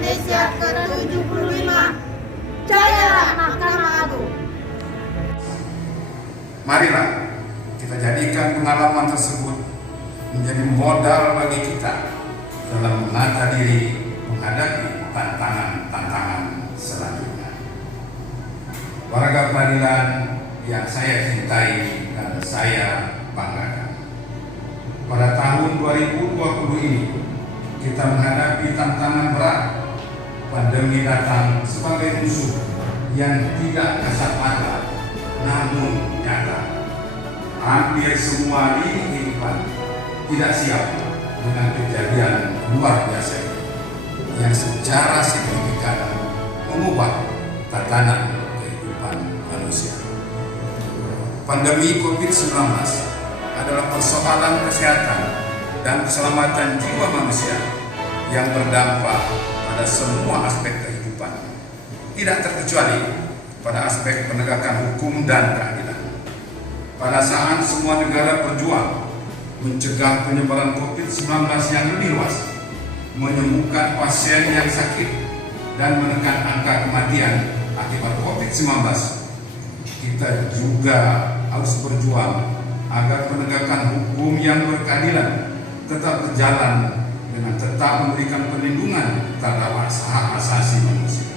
Indonesia ke-75. Jayalah Mahkamah Agung. Marilah kita jadikan pengalaman tersebut menjadi modal bagi kita dalam menata diri menghadapi tantangan-tantangan selanjutnya. Warga peradilan yang saya cintai dan saya banggakan, pada tahun 2020 ini kita menghadapi tantangan berat. Pandemi datang sebagai musuh yang tidak kasat mata namun nyata. Hampir semua lini kehidupan tidak siap dengan kejadian luar biasa yang secara signifikan mengubah tatanan kehidupan manusia. Pandemi COVID-19 adalah persoalan kesehatan dan keselamatan jiwa manusia yang berdampak pada semua aspek kehidupan, tidak terkecuali pada aspek penegakan hukum dan keadilan. Pada saat semua negara berjuang mencegah penyebaran COVID-19 yang lebih luas, menyembuhkan pasien yang sakit, dan menekan angka kematian akibat COVID-19, kita juga harus berjuang agar penegakan hukum yang berkeadilan tetap berjalan dengan tetap memberikan perlindungan terhadap hak asasi manusia.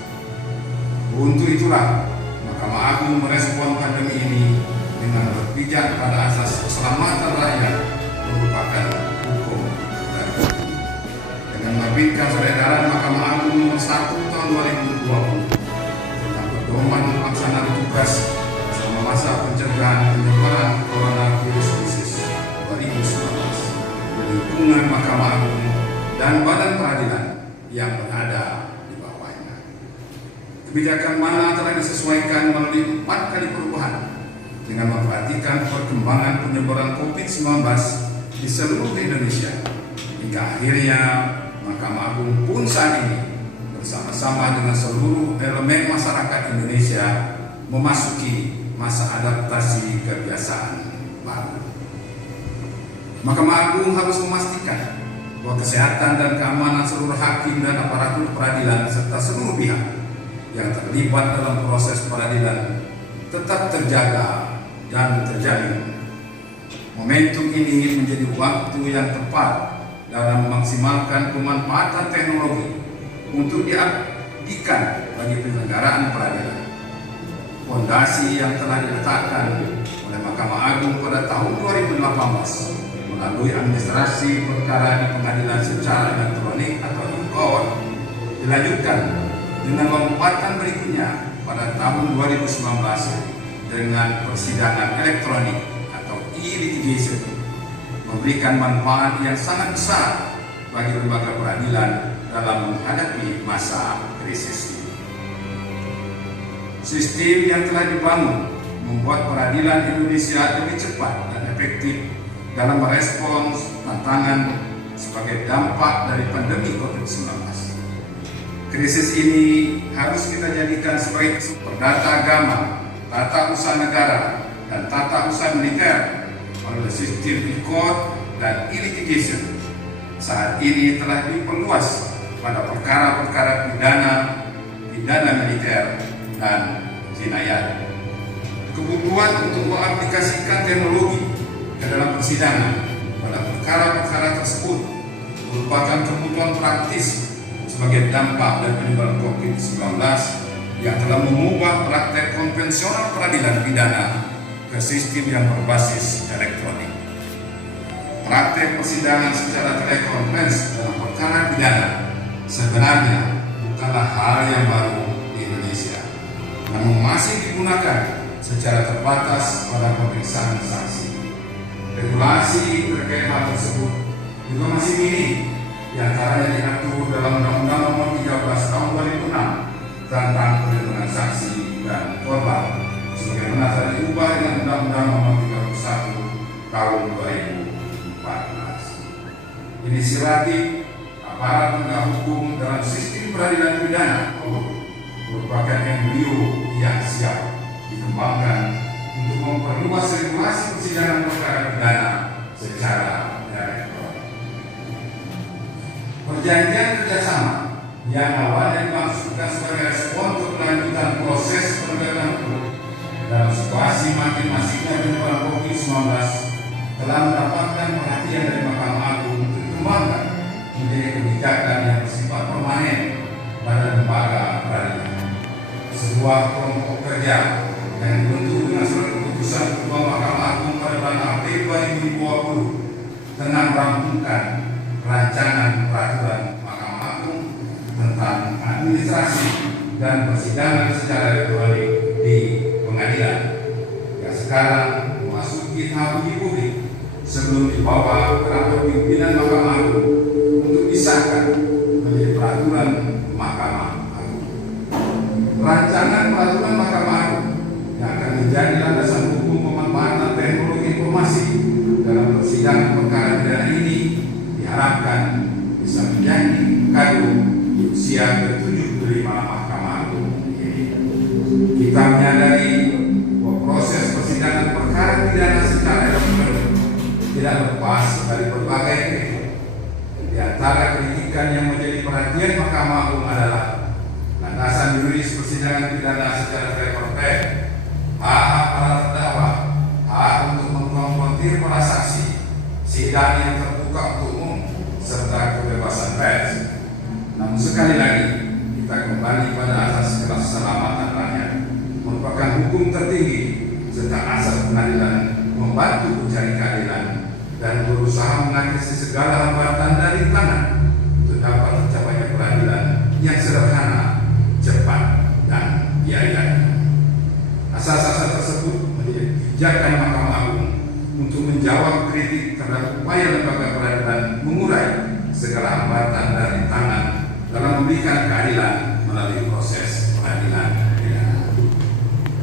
Untuk itulah Mahkamah Agung merespon pandemi ini dengan berpijak pada asas keselamatan rakyat merupakan hukum dan hukum. Dengan menerbitkan Surat Edaran Mahkamah Agung Nomor 1 Tahun 2020 tentang pedoman pelaksanaan tugas selama masa pencegahan penyebaran coronavirus krisis 2019, lingkungan Mahkamah Agung dan badan peradilan yang berada di bawahnya. Kebijakan mana telah disesuaikan melalui 4 kali perubahan dengan memperhatikan perkembangan penyebaran COVID-19 di seluruh Indonesia, hingga akhirnya Mahkamah Agung pun saat ini bersama-sama dengan seluruh elemen masyarakat Indonesia memasuki masa adaptasi kebiasaan baru. Mahkamah Agung harus memastikan bahwa kesehatan dan keamanan seluruh hakim dan aparatur peradilan serta seluruh pihak yang terlibat dalam proses peradilan tetap terjaga dan terjamin. Momentum ini menjadi waktu yang tepat dalam memaksimalkan pemanfaatan teknologi untuk diabdikan bagi penyelenggaraan peradilan. Fondasi yang telah diletakkan oleh Mahkamah Agung pada tahun 2018 melalui administrasi perkara di pengadilan secara elektronik atau e-court dilanjutkan dengan lompatan berikutnya pada tahun 2019 dengan persidangan elektronik atau e-litigation, memberikan manfaat yang sangat besar bagi lembaga peradilan dalam menghadapi masa krisis ini. Sistem yang telah dibangun membuat peradilan Indonesia lebih cepat dan efektif dalam merespons tantangan sebagai dampak dari pandemi COVID-19. Krisis ini harus kita jadikan sebagai perdata agama, tata usaha negara, dan tata usaha militer melalui sistem e-court dan e-litigation. Saat ini telah diperluas pada perkara-perkara pidana, pidana militer, dan jinayat. Kebutuhan untuk mengaplikasikan teknologi ke dalam persidangan pada perkara-perkara tersebut merupakan kebutuhan praktis sebagai dampak dari penyebaran COVID-19 yang telah mengubah praktek konvensional peradilan pidana ke sistem yang berbasis elektronik. Praktek persidangan secara telekonferensi dalam perkara pidana sebenarnya bukanlah hal yang baru di Indonesia, namun masih digunakan secara terbatas pada pemeriksaan saksi. Regulasi terkait hal tersebut juga masih minim, diantaranya diatur dalam Undang-Undang Nomor 13 Tahun 2006 tentang perlindungan saksi dan korban, sebagaimana telah diubah dengan Undang-Undang Nomor 31 Tahun 2014. Inisiatif aparat penegak hukum dalam sistem peradilan pidana merupakan embrio yang siap dikembangkan untuk memperluas regulasi persidangan perkara pidana secara elektronik. Perjanjian kerjasama yang awalnya dimaksudkan sebagai respon untuk melanjutkan proses penegakan hukum dalam situasi makin masifnya penyebaran COVID-19 telah mendapatkan perhatian dari Mahkamah Agung untuk dikembangkan menjadi kebijakan yang bersifat permanen pada lembaga peradilan. Sebuah kelompok kerja yang dibentuk dengan surat keputusan Ketua Mahkamah Agung pada bulan April 2020 tengah merampungkan rancangan peraturan Mahkamah Agung tentang administrasi dan persidangan secara elektronik di pengadilan yang sekarang memasuki tahap uji publik sebelum dibawa ke rapat pimpinan Mahkamah Agung untuk disahkan menjadi peraturan Mahkamah Agung. Rancangan peraturan Mahkamah Agung yang akan menjadi landasan hukum pemanfaatan teknologi informasi dalam persidangan perkara pidana ini diharapkan bisa menjadi kado di usia ke-75 Mahkamah Agung ini. Kita menyadari bahwa proses persidangan perkara pidana secara elektronik tidak lepas dari berbagai kritik. Di antara kritikan yang menjadi perhatian Mahkamah Agung adalah landasan juridis persidangan pidana secara tripartit, hak para terdakwa, hak untuk mengkonfrontir para saksi, sidang yang terbuka untuk umum, serta kebebasan pers. Namun sekali lagi kita kembali pada asas keselamatan rakyat merupakan hukum tertinggi serta asas pengadilan membantu mencari keadilan dan berusaha mengatasi segala hambatan dan rintangan untuk dapat tercapainya peradilan yang sederhana, cepat, dan biaya. Asas-asas tersebut menjadi pijakan Mahkamah Agung untuk menjawab kritik terhadap upaya lembaga peradilan mengurai segala hambatan dan rintangan dalam memberikan keadilan melalui proses peradilan pidana.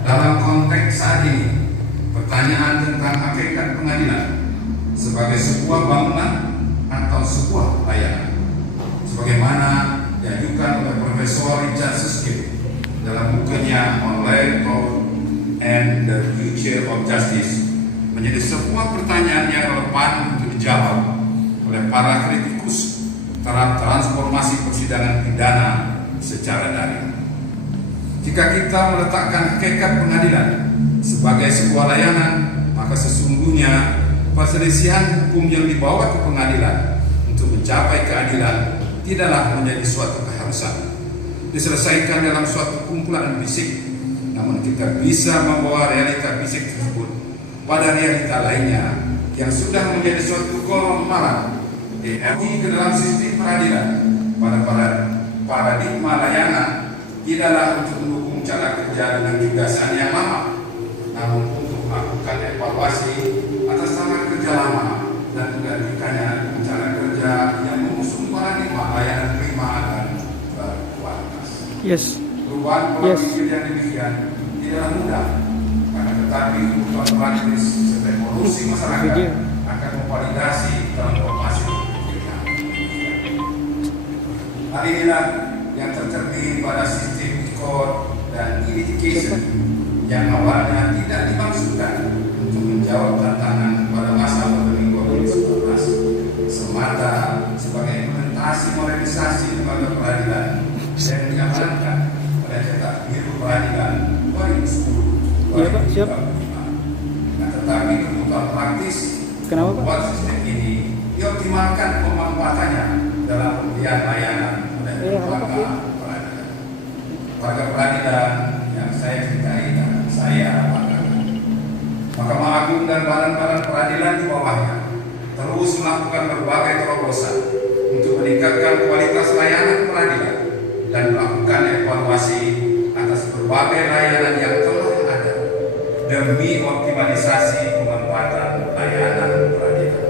Dalam konteks saat ini, pertanyaan tentang hakikat pengadilan sebagai sebuah bangunan atau sebuah layanan, sebagaimana diajukan oleh Profesor Richard Susskind dalam bukunya On Law and the Future of Justice, menjadi sebuah pertanyaan yang relevan untuk dijawab oleh para kritikus terhadap transformasi persidangan pidana secara daring. Jika kita meletakkan hakikat pengadilan sebagai sebuah layanan, maka sesungguhnya perselisihan hukum yang dibawa ke pengadilan untuk mencapai keadilan tidaklah menjadi suatu keharusan diselesaikan dalam suatu kumpulan bisik, namun kita bisa membawa realita bisik tersebut pada realita lainnya yang sudah menjadi suatu golongan ke dalam sistem peradilan. Pada paradigma layanan tidaklah untuk mendukung cara kerja dengan kebiasaan yang lama, namun untuk melakukan evaluasi atas cara kerja lama dan menggantikannya dengan cara kerja yang mengusung paradigma layanan prima dan berkualitas. Perubahan pola pikir yang demikian tidaklah mudah, karena tetapi kebutuhan praktis serta evolusi masyarakat akan memvalidasi transformasi pikirnya. Hal inilah yang tercermin pada sistem e-court dan e-litigation yang awalnya tidak dimaksudkan untuk menjawab tantangan pada masa pandemi COVID-19 semata sebagai implementasi modernisasi lembaga peradilan yang diamankan pada Cetak Biru Peradilan 2010-2025. Nah, tetapi kebutuhan praktis membuat sistem ini dioptimalkan pemanfaatannya dalam pemberian layanan oleh lembaga peradilan. Lembaga peradilan yang saya cintai dan saya banggakan. Mahkamah Agung dan badan-badan peradilan di bawahnya terus melakukan berbagai terobosan untuk meningkatkan kualitas layanan peradilan dan melakukan evaluasi atas berbagai layanan yang telah ada demi optimalisasi pemanfaatan layanan peradilan.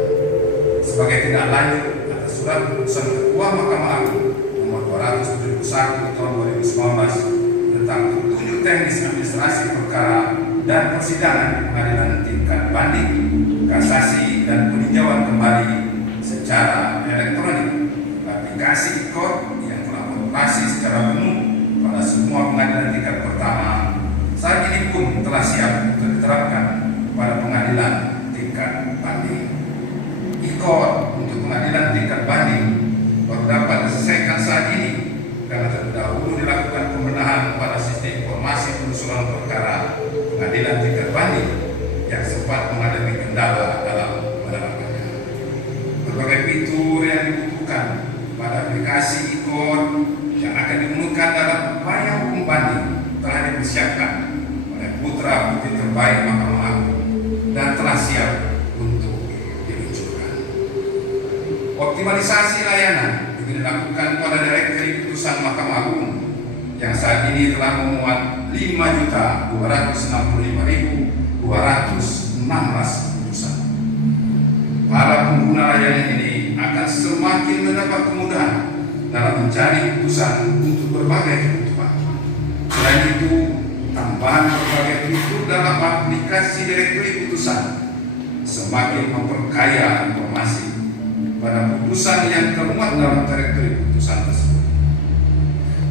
Sebagai tindak lanjut atas surat keputusan Ketua Mahkamah Agung nomor 271 tahun 2019 tentang petunjuk teknis administrasi perkara dan persidangan di pengadilan tingkat banding, kasasi, dan peninjauan kembali secara elektronik, aplikasi e-court yang telah beroperasi secara penuh pada semua pengadilan tingkat pertama saat ini pun telah siap untuk diterapkan pada pengadilan tingkat banding. E-court untuk pengadilan tingkat banding baru dapat diselesaikan saat ini dan persoalan perkara pengadilan tingkat banding yang sempat menghadapi kendala dalam penanganannya. Berbagai fitur yang dibutuhkan pada aplikasi ikon yang akan digunakan dalam upaya hukum banding telah dipersiapkan oleh putra putri terbaik Mahkamah Agung dan telah siap untuk diluncurkan. Optimalisasi layanan juga dilakukan pada direktori putusan Mahkamah Agung yang saat ini telah memuat 5.265.216 putusan. Para pengguna layanan ini akan semakin mendapat kemudahan dalam mencari putusan untuk berbagai kebutuhan. Selain itu, tambahan berbagai fitur dalam aplikasi direktori putusan semakin memperkaya informasi pada putusan yang termuat dalam direktori putusan tersebut.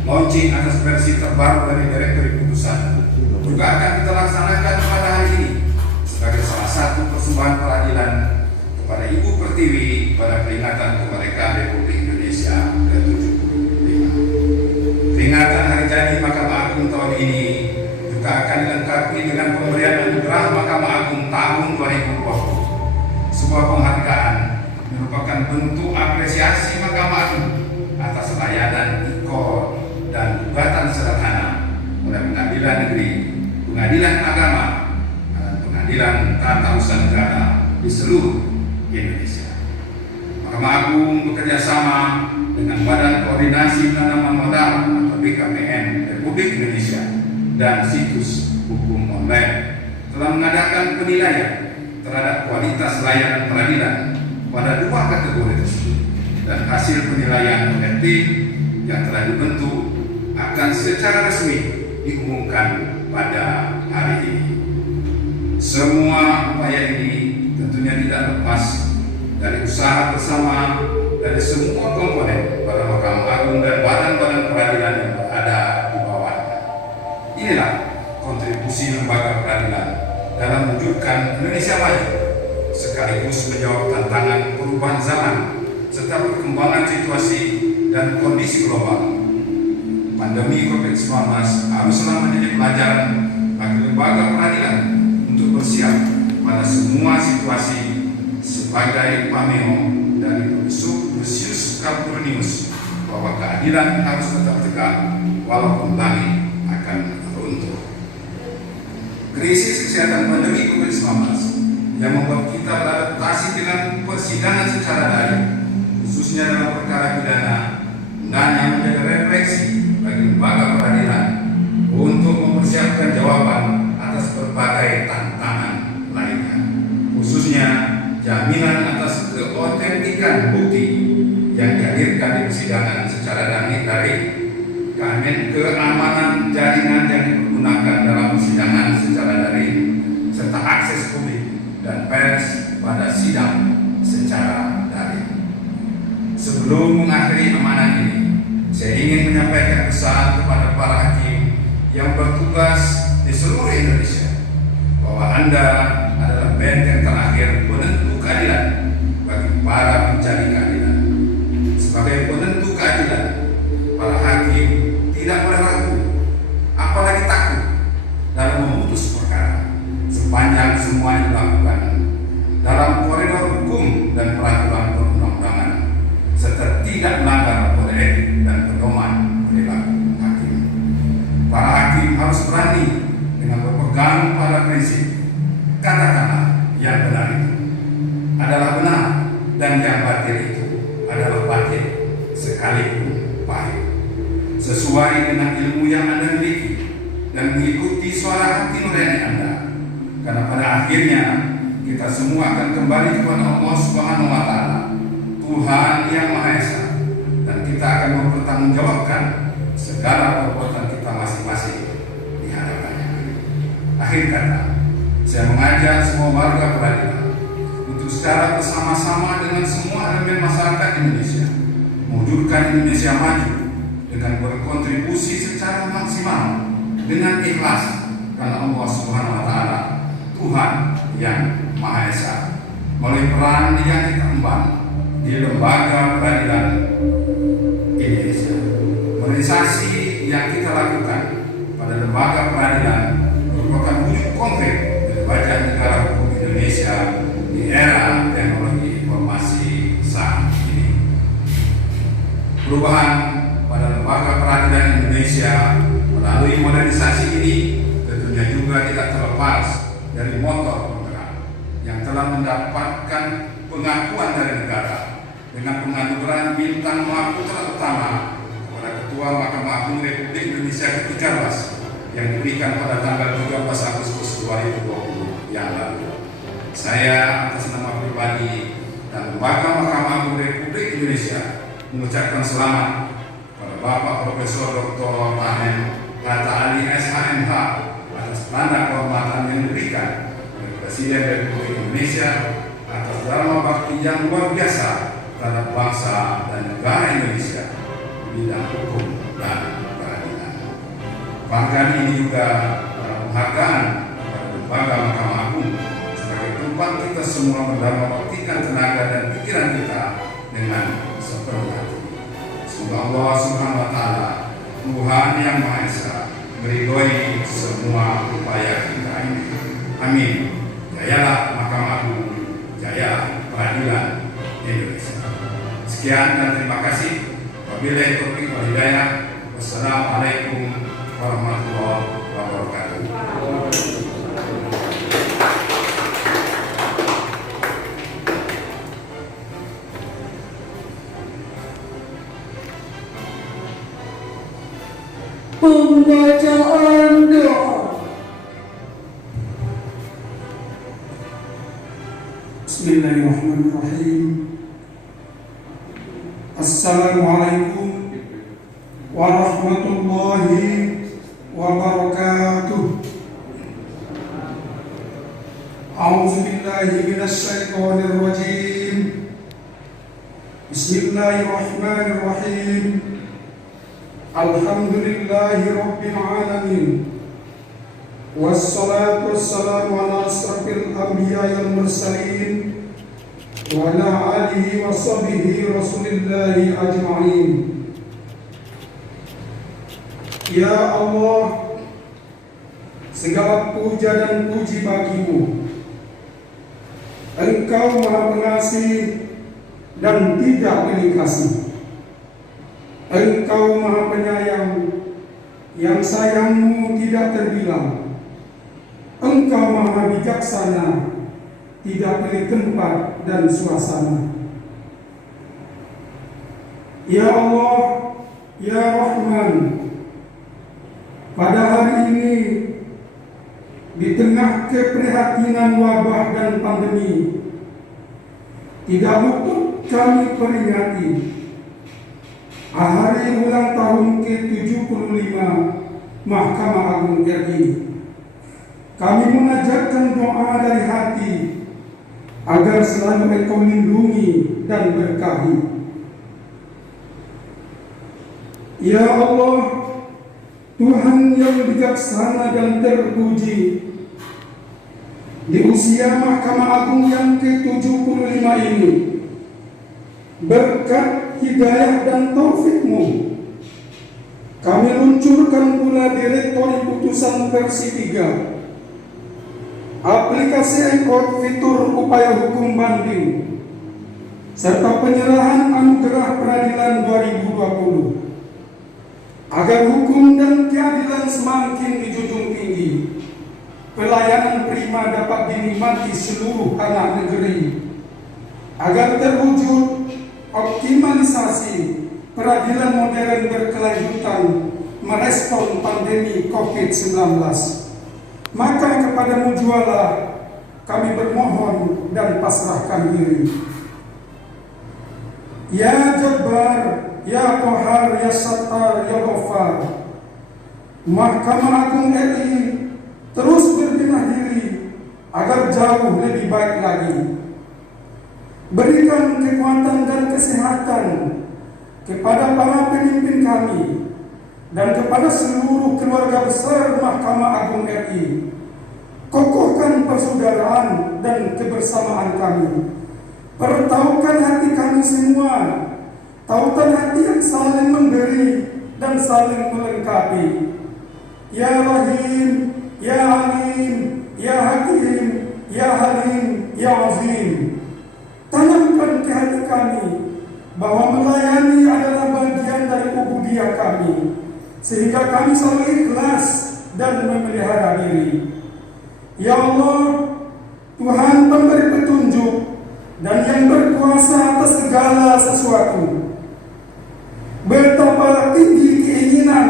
Launching atas versi terbaru dari direktori putusan juga akan kita laksanakan pada hari ini sebagai salah satu persembahan peradilan kepada Ibu Pertiwi pada peringatan kemerdekaan Republik Indonesia ke-75. Peringatan Hari Jadi Mahkamah Agung tahun ini juga akan dilengkapi dengan pemberian anugerah Mahkamah Agung tahun 2020. Sebuah penghargaan merupakan bentuk apresiasi Mahkamah Agung atas layanan ikon dan gugatan sederhana oleh Pengadilan Negeri, Pengadilan Agama, dan Pengadilan Tata Usaha Negara di seluruh Indonesia. Mahkamah Agung bekerjasama dengan Badan Koordinasi Penanaman Modal atau BKPM Republik Indonesia dan situs hukum online telah mengadakan penilaian terhadap kualitas layanan peradilan pada 2 kategori tersebut, dan hasil penilaian oleh tim yang telah dibentuk akan secara resmi diumumkan pada hari ini. Semua upaya ini tentunya tidak lepas dari usaha bersama dari semua komponen pada Mahkamah Agung dan badan-badan peradilan yang berada di bawahnya. Inilah kontribusi lembaga peradilan dalam mewujudkan Indonesia maju, sekaligus menjawab tantangan perubahan zaman serta perkembangan situasi dan kondisi global. Pandemi COVID-19 haruslah menjadi pelajaran bagi lembaga peradilan untuk bersiap pada semua situasi sebagai pameo dari Lucius Calpurnius bahwa keadilan harus tetap tegak walaupun langit akan runtuh. Krisis kesehatan pandemi COVID-19 yang membuat kita beradaptasi dengan persidangan secara daring, khususnya dalam perkara pidana, hendaknya menjadi refleksi bagi lembaga peradilan untuk mempersiapkan jawaban atas berbagai tantangan lainnya, khususnya jaminan atas keotentikan bukti yang dihadirkan di persidangan secara daring, keamanan jaringan yang digunakan dalam persidangan secara daring, serta akses publik dan pers pada sidang secara daring. Sebelum mengakhiri amanah ini, saya ingin menyampaikan pesan kepada para hakim yang bertugas di seluruh Indonesia bahwa Anda adalah benteng terakhir penentu keadilan bagi para pencari keadilan. Sebagai penentu keadilan, para hakim tidak boleh ragu, apalagi takut dalam memutus perkara sepanjang semua yang dilakukan dalam koridor hukum dan peraturan perundang-undangan, serta tidak melanggar kode etik dan pedoman perilaku hakim. Para hakim harus berani dengan berpegang pada prinsip katakanlah yang benar itu adalah benar dan yang batil itu adalah batil sekalipun pahit, sesuai dengan ilmu yang Anda miliki dan mengikuti suara hati nurani Anda, karena pada akhirnya kita semua akan kembali kepada Allah Subhanahu wa Ta'ala, Tuhan yang Maha Esa, dan kita akan mempertanggungjawabkan segala perbuatan kita masing-masing di hadapannya. Akhir kata, saya mengajak semua warga peradilan untuk secara bersama-sama dengan semua elemen masyarakat Indonesia mewujudkan Indonesia maju dengan berkontribusi secara maksimal dengan ikhlas, karena Allah Subhanahu wa Ta'ala, Tuhan yang Maha Esa, melalui peran yang kita emban di lembaga peradilan Indonesia. Organisasi yang kita lakukan pada lembaga peradilan Perubahan pada lembaga peradilan Indonesia melalui modernisasi ini tentunya juga tidak terlepas dari motor penggerak yang telah mendapatkan pengakuan dari negara dengan penganugerahan bintang Mahaputra Utama kepada Ketua Mahkamah Agung Republik Indonesia ke-13 yang diberikan pada tanggal 13 Agustus 2020 yang lalu. Saya atas nama pribadi dan Lembaga Mahkamah Agung Republik Indonesia mengucapkan selamat kepada Bapak Profesor Dr. Tahen Hatta Ali SHMH atas tanda kehormatan yang diberikan oleh Presiden Republik Indonesia atas dharma bakti yang luar biasa terhadap bangsa dan negara Indonesia di bidang hukum dan peradilan. Bahkan ini juga penghargaan kepada Lembaga Mahkamah Agung sebagai tempat kita semua berdharma baktikan tenaga dan pikiran kita dengan sepenuh hati. Semoga Allah Subhanahu wa Ta'ala, Tuhan yang Maha Esa, meridhoi semua upaya kita ini. Amin. Jayalah Mahkamah Agung, jaya peradilan Indonesia. Sekian dan terima kasih. Wabillahi taufiq wal hidayah. Wassalamualaikum warahmatullahi wabarakatuh. Pembacaan doa. Bismillahirrahmanirrahim. Assalamualaikum warahmatullahi wabarakatuh. A'udzubillahi minasyaitonir rajim. Bismillahirrahmanirrahim. Alhamdulillahi Rabbil Alamin. Wassalatu wassalamu ala asrafil anbiya wal mursalin wa ala alihi wa sahbihi rasulillahi ajma'in. Ya Allah, segala puja dan puji bagimu. Engkau Maha Pengasih dan tidak pilih kasih. Engkau Maha Penyayang, yang sayangmu tidak terbilang. Engkau Maha Bijaksana, tidak pilih tempat dan suasana. Ya Allah, Ya Rahman, pada hari ini, di tengah keprihatinan wabah dan pandemi, tidak luput kami peringati hari ulang tahun ke-75 Mahkamah Agung RI. Kami menajatkan doa dari hati agar selalu Engkau lindungi dan berkahi. Ya Allah, Tuhan yang bijaksana dan terpuji, di usia Mahkamah Agung yang ke-75 ini, berkat hidayah dan taufik-Mu, kami luncurkan pula Direktori Putusan versi 3, aplikasi Engkau fitur upaya hukum banding, serta penyerahan anugerah peradilan 2020, agar hukum dan keadilan semakin dijunjung tinggi, pelayanan prima dapat dinikmati seluruh anak negeri, agar terwujud optimalisasi peradilan modern berkelanjutan merespon pandemi COVID-19. Maka kepadamu jualah kami bermohon dan pasrahkan diri. Ya Jabbar, Ya Qahar, Ya Sattar, Ya Ghaffar, Mahkamah Agung RI terus berbenah diri agar jauh lebih baik lagi. Berikan kekuatan dan kesehatan kepada para pemimpin kami dan kepada seluruh keluarga besar Mahkamah Agung RI. Kokohkan persaudaraan dan kebersamaan kami. Pertaukan hati kami semua, tautan hati yang saling memberi dan saling melengkapi. Ya Rahim, Ya Alim, Ya Hakim, Ya Halim, Ya Azim. Tanamkan ke hati kami bahwa melayani adalah bagian sehingga kami selalu ikhlas dan memelihara diri. Ya Allah, Tuhan pemberi petunjuk dan yang berkuasa atas segala sesuatu. Betapa tinggi keinginan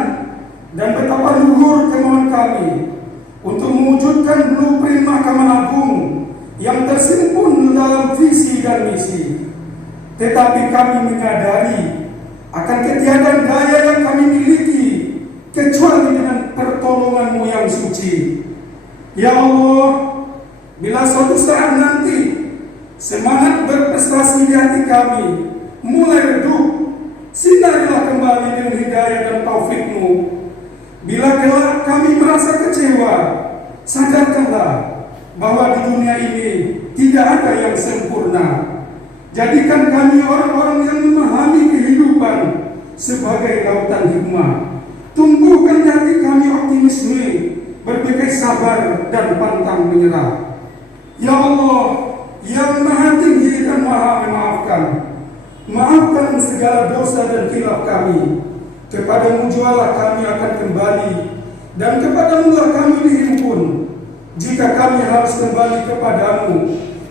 dan betapa luhur kemauan kami untuk mewujudkan blueprint Mahkamah Agung yang tersimpun dalam visi dan misi. Tetapi kami menyadari akan ketiadaan daya yang kami miliki kecuali dengan pertolongan-Mu yang suci. Ya Allah, bila suatu saat nanti semangat berprestasi di hati kami mulai redup, sinarilah kembali dengan hidayah dan taufik-Mu. Bila kelak kami merasa kecewa, sadarkanlah bahwa di dunia ini tidak ada yang sempurna. Jadikan kami orang-orang yang memahami kehidupan sebagai lautan hikmah. Tumbuhkan di hati kami optimisme, berbagai sabar dan pantang menyerah. Ya Allah, yang Maha Tinggi dan Maha Memaafkan, maafkan segala dosa dan khilaf kami. Kepadamu jualah kami akan kembali, dan kepadamu lah kami dihimpun. Jika kami harus kembali kepadamu,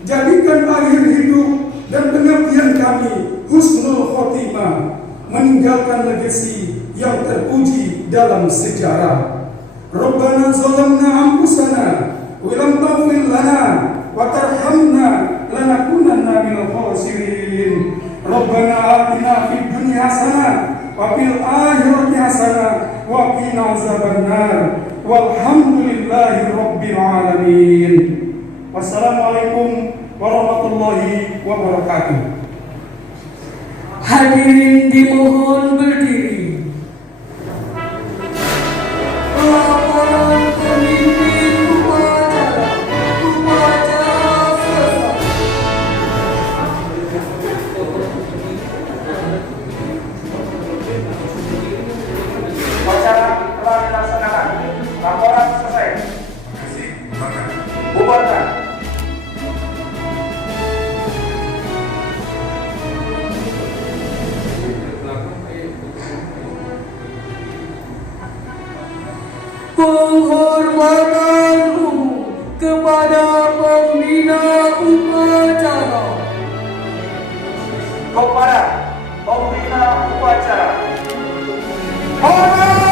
jadikan akhir hidup dan pengabdian kami husnul khotimah, meninggalkan legasi yang terpuji dalam sejarah. Rabbana zalamna anfusana wa lam taghfir lana wa tarhamna lanakunanna minal khasirin. Rabbana atina fid dunya hasanah wa fil akhirati hasanah wa qina azabannar. Walhamdulillahi rabbil alamin. Wassalamualaikum warahmatullahi wabarakatuh. Hadirin dimohon berdiri. Laporan pemimpin upacara selesai. Upacara telah dilaksanakan. Laporan selesai. Bubarkan. Penghormatan umum kepada pembina upacara. Kepada pembina upacara. Hormat!